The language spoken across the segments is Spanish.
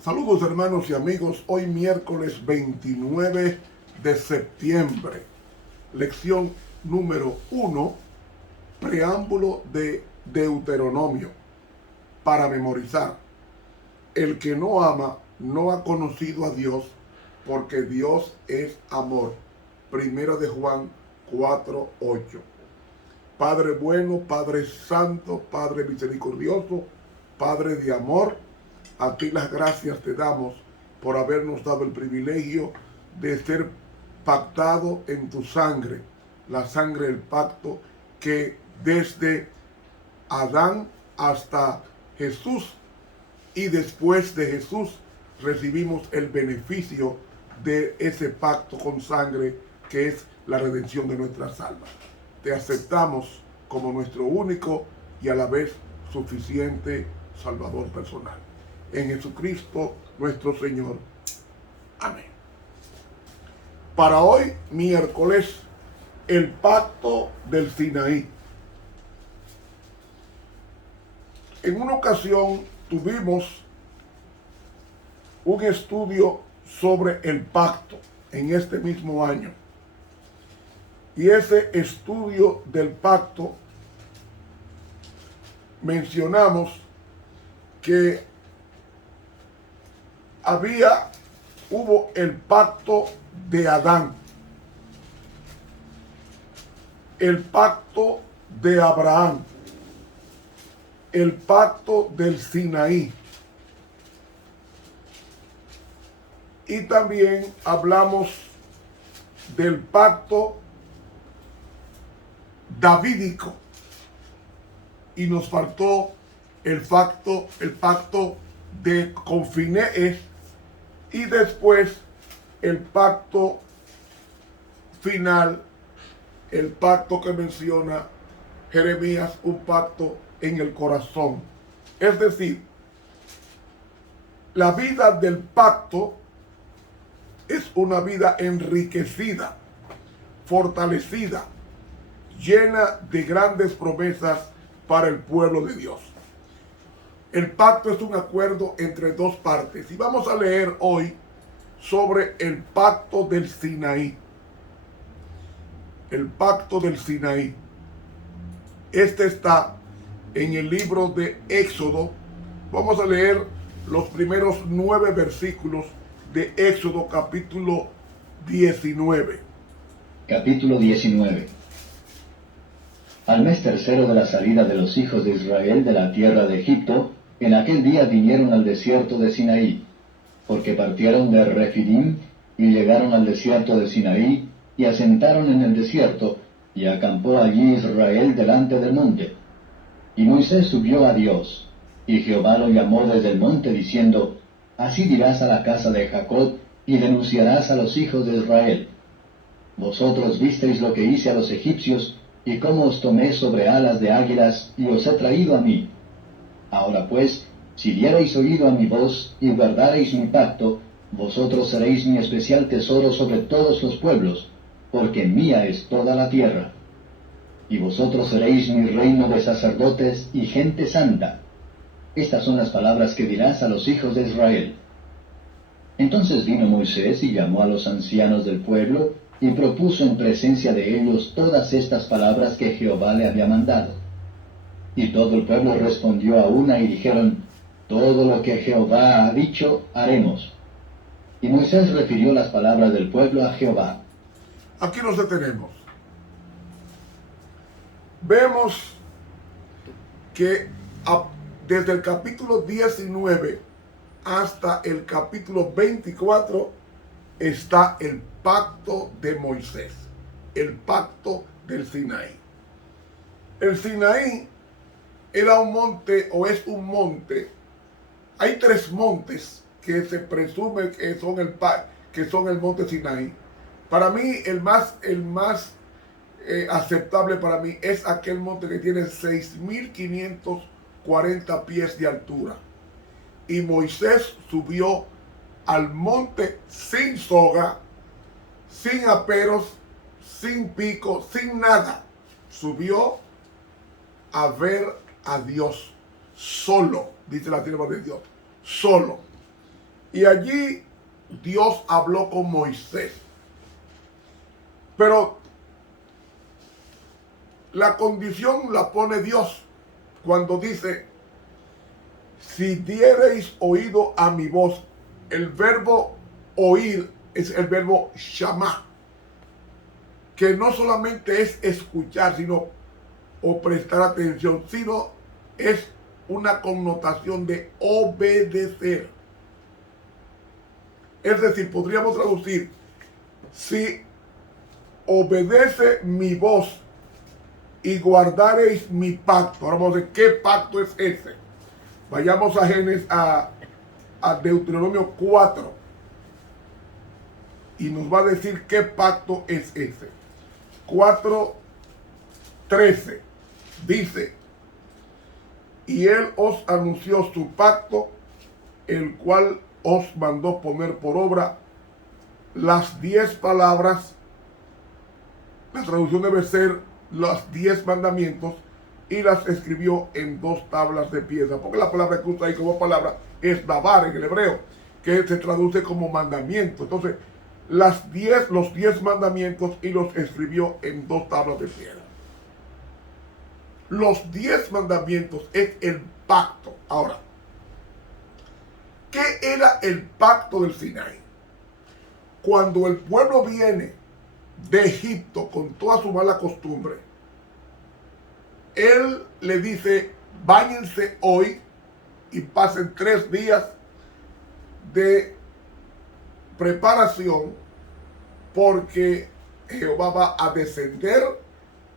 Saludos hermanos y amigos, hoy miércoles 29 de septiembre, lección número 1, preámbulo de Deuteronomio, para memorizar. El que no ama no ha conocido a Dios, porque Dios es amor. Primero de Juan 4:8. Padre bueno, Padre santo, Padre misericordioso, Padre de amor, a ti las gracias te damos por habernos dado el privilegio de ser pactado en tu sangre, la sangre del pacto que desde Adán hasta Jesús y después de Jesús recibimos el beneficio de ese pacto con sangre que es la redención de nuestras almas. Te aceptamos como nuestro único y a la vez suficiente Salvador personal. En Jesucristo nuestro Señor. Amén. Para hoy, miércoles, el pacto del Sinaí. En una ocasión tuvimos un estudio sobre el pacto en este mismo año. Y ese estudio del pacto mencionamos que hubo el pacto de Adán, el pacto de Abraham, el pacto del Sinaí. Y también hablamos del pacto davídico. Y nos faltó el pacto de con Finees, y después el pacto final, el pacto que menciona Jeremías, un pacto en el corazón. Es decir, la vida del pacto es una vida enriquecida, fortalecida, llena de grandes promesas para el pueblo de Dios. El pacto es un acuerdo entre dos partes. Y vamos a leer hoy sobre el pacto del Sinaí. El pacto del Sinaí. Este está en el libro de Éxodo. Vamos a leer los primeros 9 versículos de Éxodo capítulo 19. Capítulo 19. Al mes tercero de la salida de los hijos de Israel de la tierra de Egipto, en aquel día vinieron al desierto de Sinaí, porque partieron de Refidim y llegaron al desierto de Sinaí, y asentaron en el desierto, y acampó allí Israel delante del monte. Y Moisés subió a Dios, y Jehová lo llamó desde el monte, diciendo: Así dirás a la casa de Jacob, y denunciarás a los hijos de Israel: Vosotros visteis lo que hice a los egipcios, y cómo os tomé sobre alas de águilas, y os he traído a mí. Ahora pues, si diereis oído a mi voz, y guardareis mi pacto, vosotros seréis mi especial tesoro sobre todos los pueblos, porque mía es toda la tierra. Y vosotros seréis mi reino de sacerdotes y gente santa. Estas son las palabras que dirás a los hijos de Israel. Entonces vino Moisés y llamó a los ancianos del pueblo, y propuso en presencia de ellos todas estas palabras que Jehová le había mandado. Y todo el pueblo respondió a una y dijeron: Todo lo que Jehová ha dicho, haremos. Y Moisés refirió las palabras del pueblo a Jehová. Aquí nos detenemos. Vemos que desde el capítulo 19 hasta el capítulo 24 está el pacto de Moisés, el pacto del Sinaí. El Sinaí era un monte, o es un monte. Hay 3 montes que se presume que son el monte Sinaí. Para mí el más aceptable para mí es aquel monte que tiene 6.540 pies de altura. Y Moisés subió al monte sin soga, sin aperos, sin pico, sin nada. Subió a ver a Dios solo, dice la sierva de Dios, solo. Y allí Dios habló con Moisés. Pero la condición la pone Dios cuando dice, si diereis oído a mi voz. El verbo oír es el verbo shamá, que no solamente es escuchar, sino o prestar atención, sino es una connotación de obedecer. Es decir, podríamos traducir, si obedece mi voz y guardareis mi pacto. Ahora vamos a ver qué pacto es ese. Vayamos a Génesis, a Deuteronomio 4, y nos va a decir qué pacto es ese. 4:13 dice, y él os anunció su pacto, el cual os mandó poner por obra las 10 palabras. La traducción debe ser los 10 mandamientos, y las escribió en 2 tablas de piedra, porque la palabra que usa ahí como palabra es dabar en el hebreo, que se traduce como mandamiento. Entonces, los 10 mandamientos, y los escribió en 2 tablas de piedra. Los 10 mandamientos es el pacto. Ahora, ¿qué era el pacto del Sinaí? Cuando el pueblo viene de Egipto con toda su mala costumbre, él le dice, báñense hoy y pasen 3 días de preparación, porque Jehová va a descender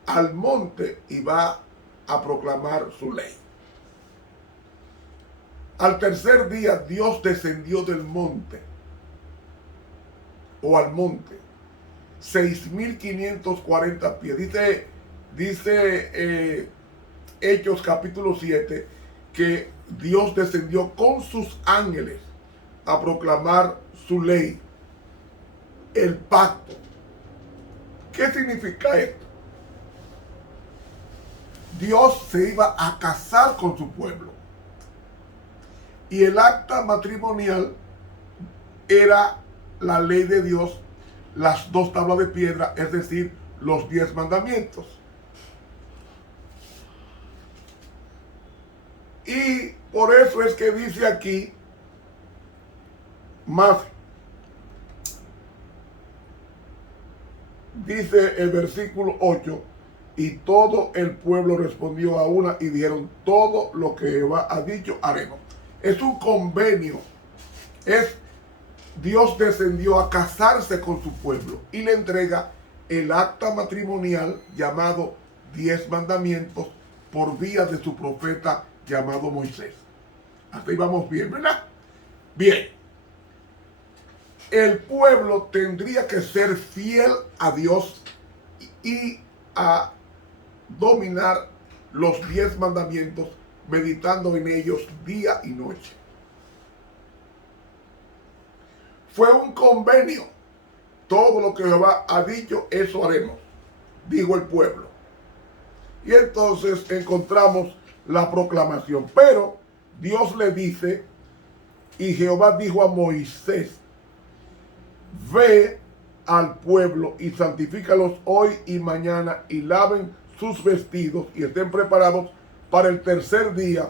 al monte y va a proclamar su ley. Al tercer día Dios descendió del monte, o al monte, 6.540 pies. Dice Hechos capítulo 7 que Dios descendió con sus ángeles a proclamar su ley, el pacto. ¿Qué significa esto? Dios se iba a casar con su pueblo, y el acta matrimonial era la ley de Dios, las 2 tablas de piedra, es decir, los 10 mandamientos. Y por eso es que dice aquí más, dice el versículo 8, y todo el pueblo respondió a una y dijeron, todo lo que Jehová ha dicho haremos. Es un convenio, Dios descendió a casarse con su pueblo y le entrega el acta matrimonial llamado 10 mandamientos por vía de su profeta llamado Moisés. Hasta ahí vamos bien, ¿verdad? Bien. El pueblo tendría que ser fiel a Dios y a dominar los 10 mandamientos, meditando en ellos día y noche. Fue un convenio. Todo lo que Jehová ha dicho, eso haremos, dijo el pueblo. Y entonces encontramos la proclamación. Pero Dios le dice, y Jehová dijo a Moisés, ve al pueblo y santifícalos hoy y mañana, y laven sus vestidos y estén preparados para el tercer día,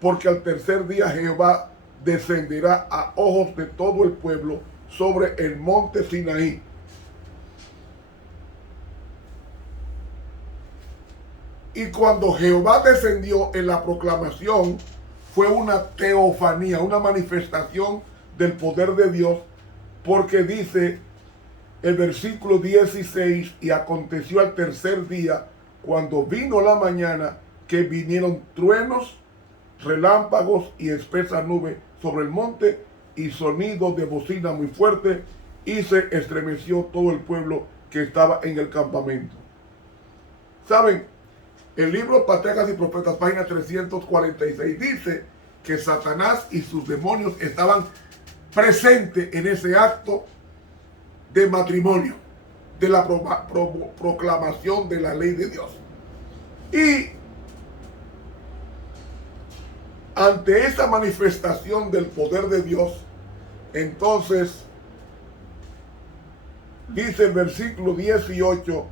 porque al tercer día Jehová descenderá a ojos de todo el pueblo sobre el monte Sinaí. Y cuando Jehová descendió en la proclamación, fue una teofanía, una manifestación del poder de Dios, porque dice el versículo 16, y aconteció al tercer día, cuando vino la mañana, que vinieron truenos, relámpagos y espesa nube sobre el monte, y sonido de bocina muy fuerte, y se estremeció todo el pueblo que estaba en el campamento. ¿Saben? El libro Patriarcas y Profetas, página 346, dice que Satanás y sus demonios estaban presentes en ese acto de matrimonio, de la proclamación de la ley de Dios. Y ante esa manifestación del poder de Dios, entonces dice el versículo 18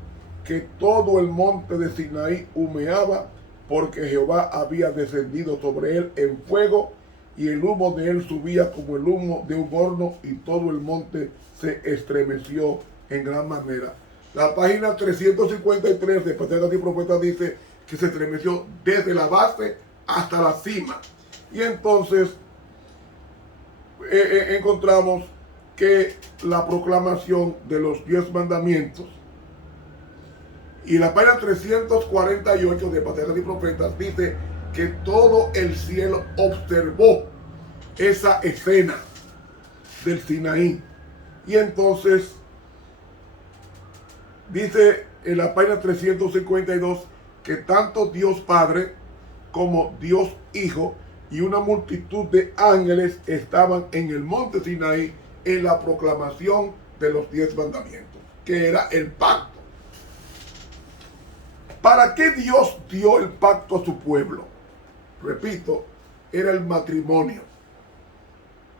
que todo el monte de Sinaí humeaba porque Jehová había descendido sobre él en fuego y el humo de él subía como el humo de un horno y todo el monte se estremeció en gran manera. La página 353 de Patriarcas y Profetas dice que se estremeció desde la base hasta la cima. Y entonces encontramos que la proclamación de los 10 mandamientos y la página 348 de Patriarcas y Profetas dice que todo el cielo observó esa escena del Sinaí. Y entonces dice en la página 352 que tanto Dios Padre como Dios Hijo y una multitud de ángeles estaban en el monte Sinaí en la proclamación de los 10 mandamientos, que era el pacto. ¿Para qué Dios dio el pacto a su pueblo? Repito, era el matrimonio.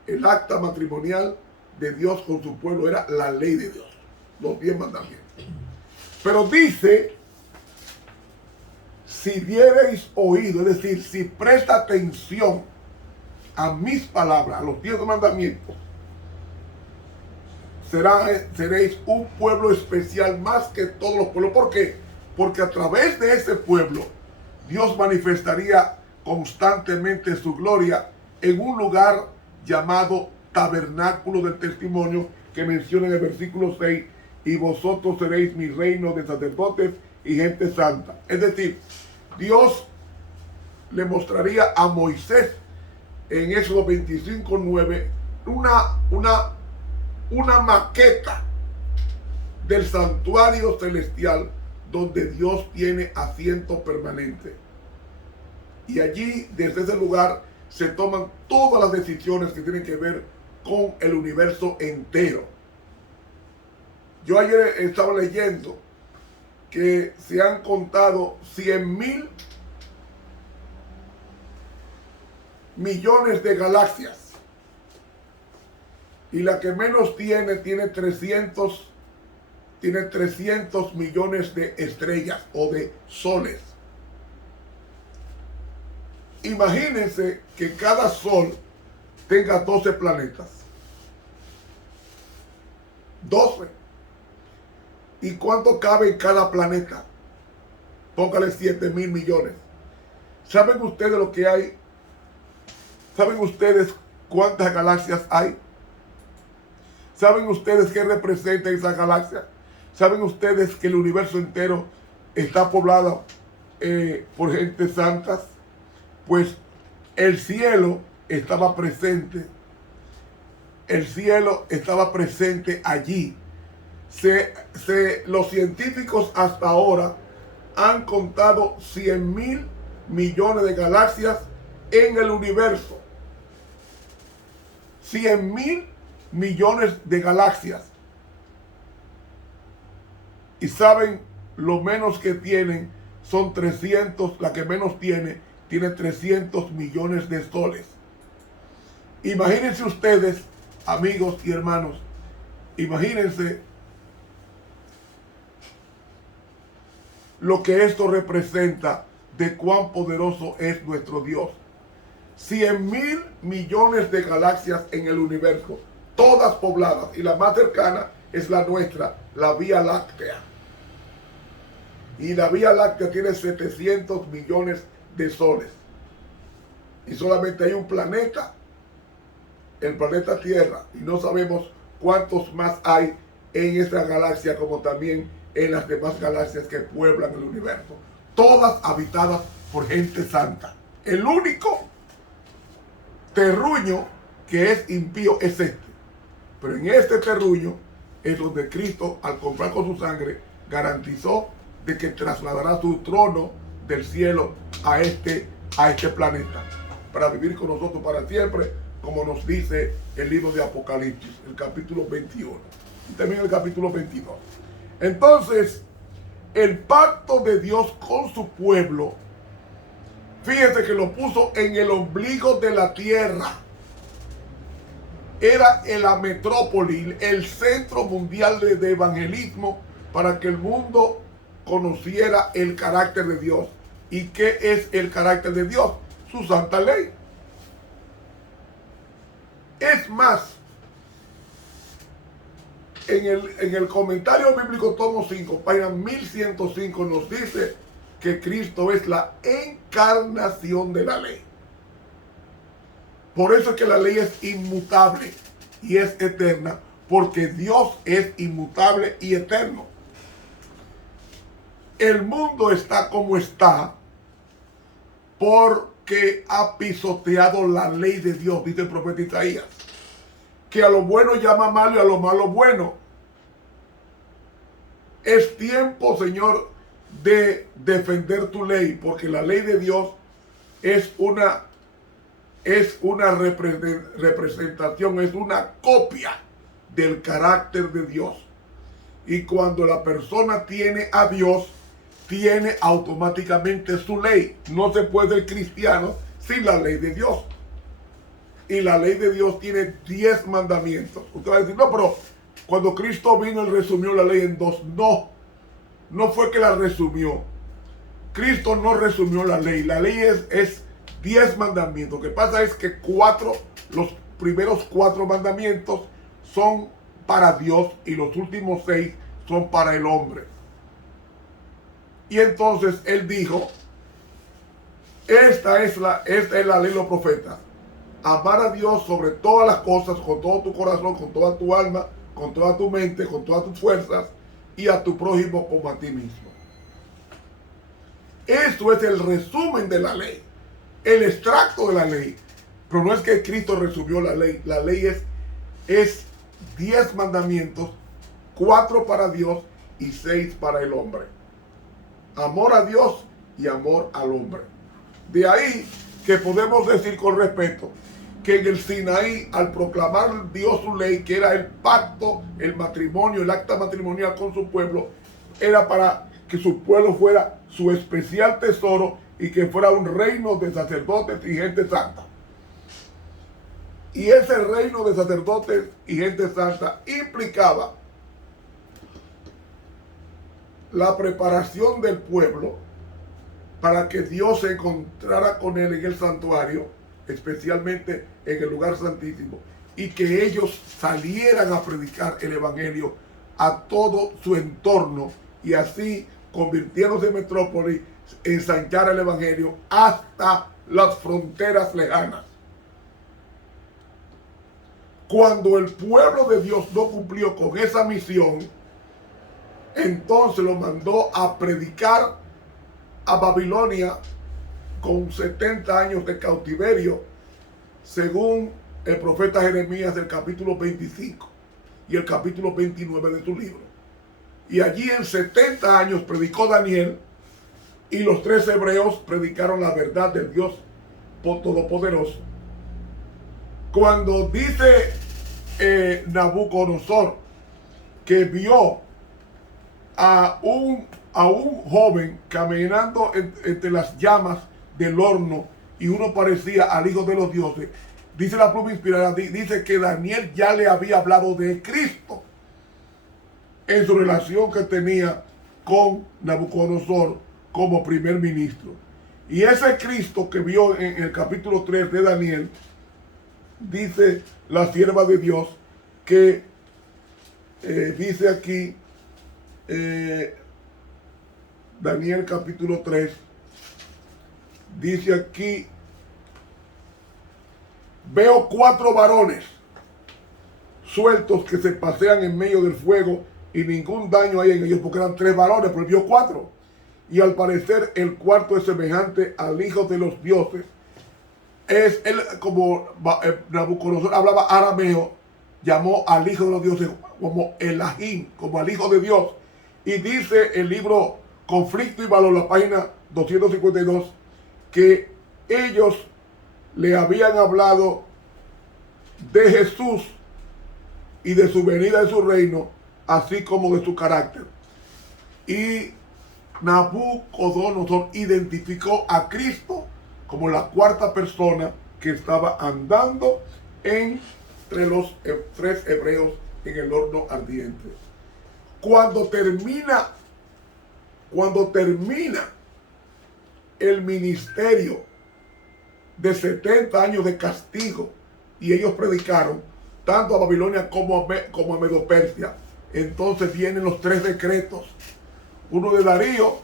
El acta matrimonial de Dios con su pueblo era la ley de Dios, los 10 mandamientos. Pero dice, si diereis oído, es decir, si presta atención a mis palabras, a los 10 mandamientos, seréis un pueblo especial más que todos los pueblos. ¿Por qué? Porque a través de ese pueblo Dios manifestaría constantemente su gloria en un lugar llamado tabernáculo del testimonio, que menciona en el versículo 6, y vosotros seréis mi reino de sacerdotes y gente santa. Es decir, Dios le mostraría a Moisés en Éxodo 25:9 una maqueta del santuario celestial donde Dios tiene asiento permanente. Y allí, desde ese lugar, se toman todas las decisiones que tienen que ver con el universo entero. Yo ayer estaba leyendo que se han contado 100,000 millones de galaxias. Y la que menos tiene 300 millones de estrellas o de soles. Imagínense que cada sol tenga 12 planetas. 12. ¿Y cuánto cabe en cada planeta? Póngale 7,000 millones. ¿Saben ustedes lo que hay? ¿Saben ustedes cuántas galaxias hay? ¿Saben ustedes qué representa esa galaxia? ¿Saben ustedes que el universo entero está poblado por gentes santas? Pues el cielo estaba presente. El cielo estaba presente allí. Los científicos hasta ahora han contado 100,000 millones de galaxias en el universo. 100,000 millones de galaxias. Y saben, lo menos que tienen son 300, la que menos tiene 300 millones de soles. Imagínense ustedes, amigos y hermanos, imagínense lo que esto representa de cuán poderoso es nuestro Dios. 100,000 millones de galaxias en el universo, todas pobladas, y la más cercana es la nuestra, la Vía Láctea. Y la Vía Láctea tiene 700 millones de soles. Y solamente hay un planeta, el planeta Tierra, y no sabemos cuántos más hay en esta galaxia, como también en las demás galaxias que pueblan el universo. Todas habitadas por gente santa. El único terruño que es impío es este. Pero en este terruño es donde Cristo, al comprar con su sangre, garantizó de que trasladará su trono del cielo a este planeta, para vivir con nosotros para siempre, como nos dice el libro de Apocalipsis, el capítulo 21, y también el capítulo 22. Entonces, el pacto de Dios con su pueblo Fíjese que lo puso en el ombligo de la tierra. Era en la metrópoli, el centro mundial de evangelismo para que el mundo conociera el carácter de Dios. ¿Y qué es el carácter de Dios? Su santa ley. Es más, en el comentario bíblico tomo 5, página 1105, nos dice que Cristo es la encarnación de la ley. Por eso es que la ley es inmutable y es eterna, porque Dios es inmutable y eterno. El mundo está como está porque ha pisoteado la ley de Dios, dice el profeta Isaías, que a lo bueno llama malo y a lo malo bueno. Es tiempo, Señor, de defender tu ley, porque la ley de Dios es una representación, es una copia del carácter de Dios. Y cuando la persona tiene a Dios, tiene automáticamente su ley. No se puede ser cristiano sin la ley de Dios. Y la ley de Dios tiene 10 mandamientos. Usted va a decir, no, pero cuando Cristo vino, Él resumió la ley en 2. No fue que la resumió. Cristo no resumió la ley. La ley es 10 mandamientos. Lo que pasa es que los primeros 4 mandamientos son para Dios y los últimos 6 son para el hombre. Y entonces Él dijo, esta es la ley de los profetas. Amar a Dios sobre todas las cosas, con todo tu corazón, con toda tu alma, con toda tu mente, con todas tus fuerzas, y a tu prójimo como a ti mismo. Esto es el resumen de la ley, el extracto de la ley. Pero no es que Cristo resumió la ley. La ley es 10 mandamientos, 4 para Dios y 6 para el hombre. Amor a Dios y amor al hombre. De ahí que podemos decir con respeto que en el Sinaí, al proclamar Dios su ley, que era el pacto, el matrimonio, el acta matrimonial con su pueblo, era para que su pueblo fuera su especial tesoro y que fuera un reino de sacerdotes y gente santa. Y ese reino de sacerdotes y gente santa implicaba la preparación del pueblo para que Dios se encontrara con él en el santuario, especialmente en el lugar santísimo, y que ellos salieran a predicar el evangelio a todo su entorno, y así, convirtiéndose en metrópoli, ensanchar el evangelio hasta las fronteras lejanas. Cuando el pueblo de Dios no cumplió con esa misión, entonces lo mandó a predicar a Babilonia con 70 años de cautiverio, según el profeta Jeremías, el capítulo 25 y el capítulo 29 de su libro. Y allí en 70 años predicó Daniel, y los 3 hebreos predicaron la verdad del Dios Todopoderoso. Cuando dice Nabucodonosor que vio a un joven caminando entre las llamas del horno, y uno parecía al Hijo de los Dioses, dice la pluma inspirada, dice que Daniel ya le había hablado de Cristo en su relación que tenía con Nabucodonosor como primer ministro. Y ese Cristo que vio en el capítulo 3 de Daniel, dice la sierva de Dios que dice aquí, Daniel capítulo 3, dice aquí, veo 4 varones sueltos que se pasean en medio del fuego y ningún daño hay en ellos, porque eran 3 varones, pero vio 4. Y al parecer el cuarto es semejante al Hijo de los Dioses. Es él, como Nabucodonosor hablaba arameo, llamó al Hijo de los Dioses como Elohim, como al Hijo de Dios. Y dice el libro Conflicto y Valor, la página 252, que ellos le habían hablado de Jesús y de su venida de su reino, así como de su carácter. Y Nabucodonosor identificó a Cristo como la cuarta persona que estaba andando entre los tres hebreos en el horno ardiente. Cuando termina el ministerio de 70 años de castigo, y ellos predicaron tanto a Babilonia como a Medo-Persia, entonces vienen los tres decretos, uno de Darío,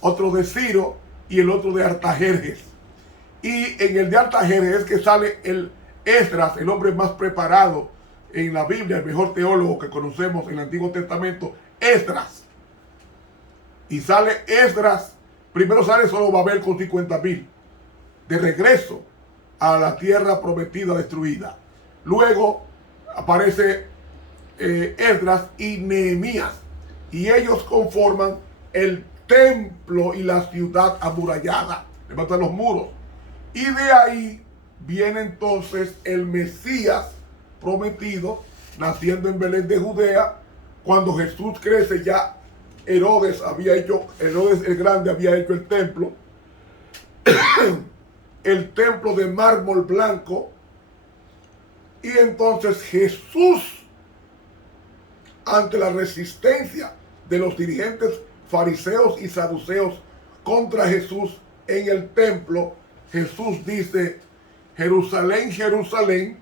otro de Ciro y el otro de Artajerjes. Y en el de Artajerjes es que sale el Esdras, el hombre más preparado en la Biblia, el mejor teólogo que conocemos en el Antiguo Testamento, Esdras. Y sale Esdras, primero sale solo Babel con 50,000, de regreso a la tierra prometida destruida. Luego aparece Esdras y Nehemías, y ellos conforman el templo y la ciudad amurallada, levantan los muros, y de ahí viene entonces el Mesías prometido, naciendo en Belén de Judea. Cuando Jesús crece, ya Herodes el Grande había hecho el templo, el templo de mármol blanco, y entonces Jesús, ante la resistencia de los dirigentes fariseos y saduceos contra Jesús en el templo, Jesús dice: Jerusalén, Jerusalén,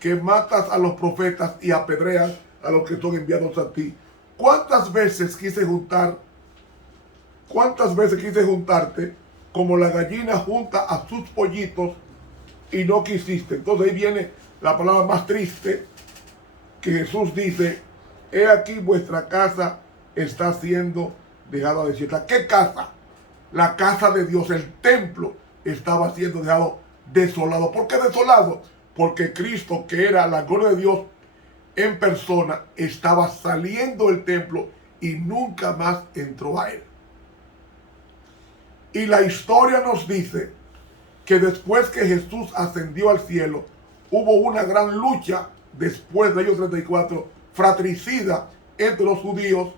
que matas a los profetas y apedreas a los que son enviados a ti. ¿Cuántas veces quise juntarte como la gallina junta a sus pollitos y no quisiste? Entonces ahí viene la palabra más triste, que Jesús dice: he aquí vuestra casa está siendo dejada desierta. ¿Qué casa? La casa de Dios, el templo, estaba siendo dejado desolado. ¿Por qué desolado? Porque Cristo, que era la gloria de Dios en persona, estaba saliendo del templo y nunca más entró a él. Y la historia nos dice que después que Jesús ascendió al cielo, hubo una gran lucha después del año 34, fratricida entre los judíos,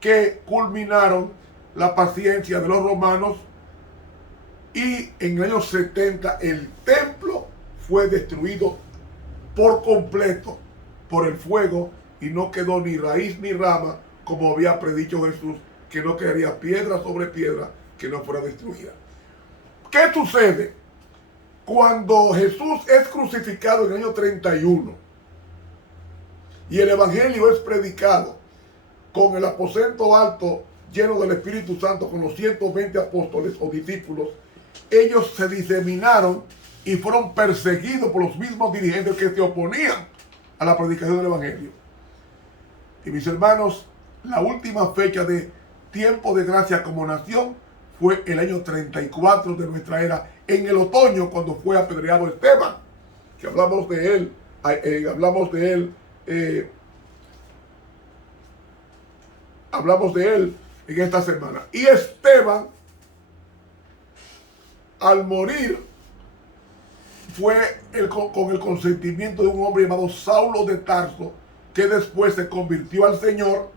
que culminaron la paciencia de los romanos, y en el año 70 el templo fue destruido por completo por el fuego, y no quedó ni raíz ni rama, como había predicho Jesús, que no quedaría piedra sobre piedra que no fuera destruida. ¿Qué sucede? Cuando Jesús es crucificado en el año 31 y el evangelio es predicado con el aposento alto lleno del Espíritu Santo, con los 120 apóstoles o discípulos, ellos se diseminaron y fueron perseguidos por los mismos dirigentes que se oponían a la predicación del evangelio. Y mis hermanos, la última fecha de tiempo de gracia como nación fue el año 34 de nuestra era, en el otoño, cuando fue apedreado Esteban, que hablamos de él en esta semana. Y Esteban, al morir, fue con el consentimiento de un hombre llamado Saulo de Tarso, que después se convirtió al Señor,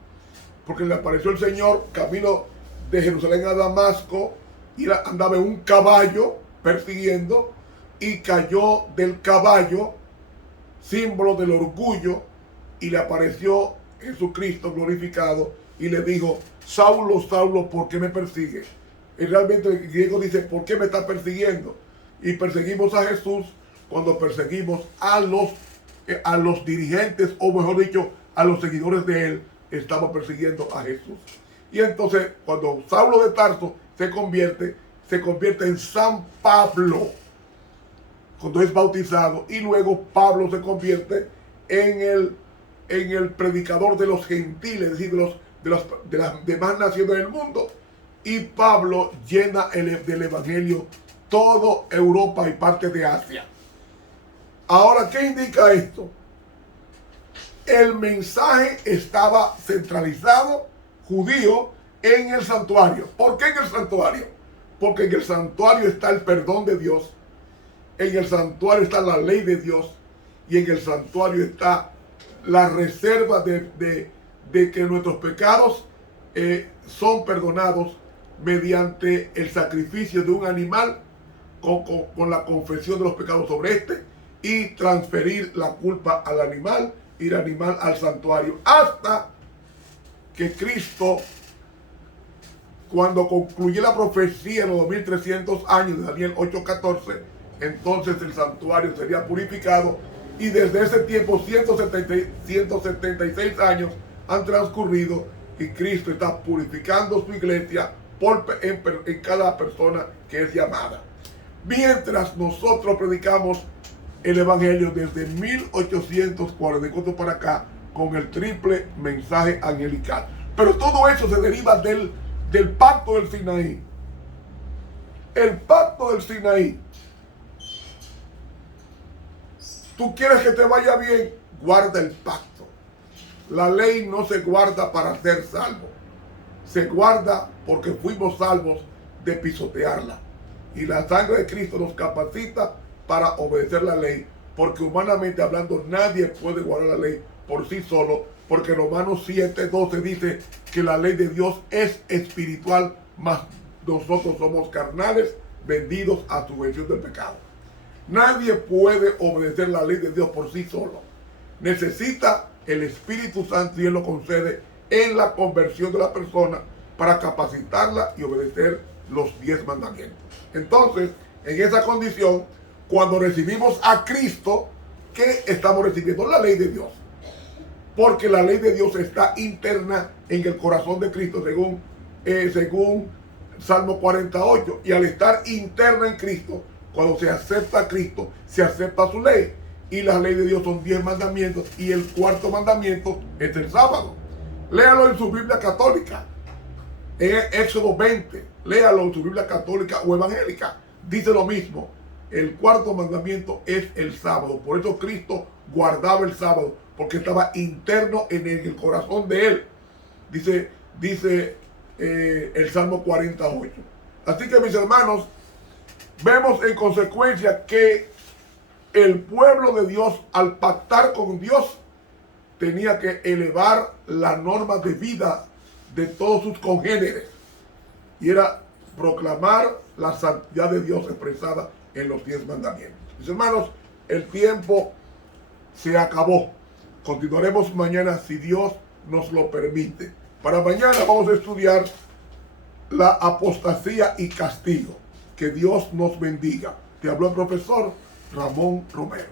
porque le apareció el Señor camino de Jerusalén a Damasco, y andaba en un caballo persiguiendo, y cayó del caballo, símbolo del orgullo, y le apareció Jesucristo glorificado y le dijo: Saulo, Saulo, ¿por qué me persigues? Y realmente el griego dice: ¿por qué me estás persiguiendo? Y perseguimos a Jesús cuando perseguimos a los dirigentes, o mejor dicho, a los seguidores de él. Estamos persiguiendo a Jesús. Y entonces, cuando Saulo de Tarso se convierte en San Pablo, cuando es bautizado, y luego Pablo se convierte en el predicador de los gentiles, es decir, de las demás naciones del mundo. Y Pablo llena del evangelio toda Europa y parte de Asia. Ahora, ¿qué indica esto? El mensaje estaba centralizado, judío, en el santuario. ¿Por qué en el santuario? Porque en el santuario está el perdón de Dios, en el santuario está la ley de Dios, y en el santuario está la reserva de que nuestros pecados son perdonados mediante el sacrificio de un animal con la confesión de los pecados sobre este y transferir la culpa al animal y el animal al santuario, hasta que Cristo, cuando concluyó la profecía en los 2300 años de Daniel 8:14, entonces el santuario sería purificado, y desde ese tiempo 176 años han transcurrido y Cristo está purificando su iglesia en cada persona que es llamada. Mientras nosotros predicamos el Evangelio desde 1844 para acá con el triple mensaje angelical. Pero todo eso se deriva del pacto del Sinaí. El pacto del Sinaí. Tú quieres que te vaya bien, guarda el pacto. La ley no se guarda para ser salvo. Se guarda porque fuimos salvos de pisotearla. Y la sangre de Cristo nos capacita para obedecer la ley, porque humanamente hablando nadie puede guardar la ley por sí solo, porque Romanos 7:12 dice que la ley de Dios es espiritual, mas nosotros somos carnales, vendidos a subversión del pecado. Nadie puede obedecer la ley de Dios por sí solo. Necesita el Espíritu Santo, y Él lo concede en la conversión de la persona para capacitarla y obedecer los 10 mandamientos. Entonces, en esa condición, cuando recibimos a Cristo, ¿qué estamos recibiendo? La ley de Dios. Porque la ley de Dios está interna en el corazón de Cristo, según Salmo 48. Y al estar interna en Cristo, cuando se acepta a Cristo, se acepta su ley. Y la ley de Dios son 10 mandamientos. Y el cuarto mandamiento es el sábado. Léalo en su Biblia católica. En Éxodo 20. Léalo en su Biblia católica o evangélica. Dice lo mismo. El cuarto mandamiento es el sábado. Por eso Cristo guardaba el sábado, porque estaba interno en el corazón de Él. Dice el Salmo 48. Así que, mis hermanos, vemos en consecuencia que el pueblo de Dios, al pactar con Dios, tenía que elevar la norma de vida de todos sus congéneres, y era proclamar la santidad de Dios expresada en los 10 mandamientos. Mis hermanos, el tiempo se acabó. Continuaremos mañana si Dios nos lo permite. Para mañana vamos a estudiar la apostasía y castigo. Que Dios nos bendiga. Te habló el profesor Ramón Romero.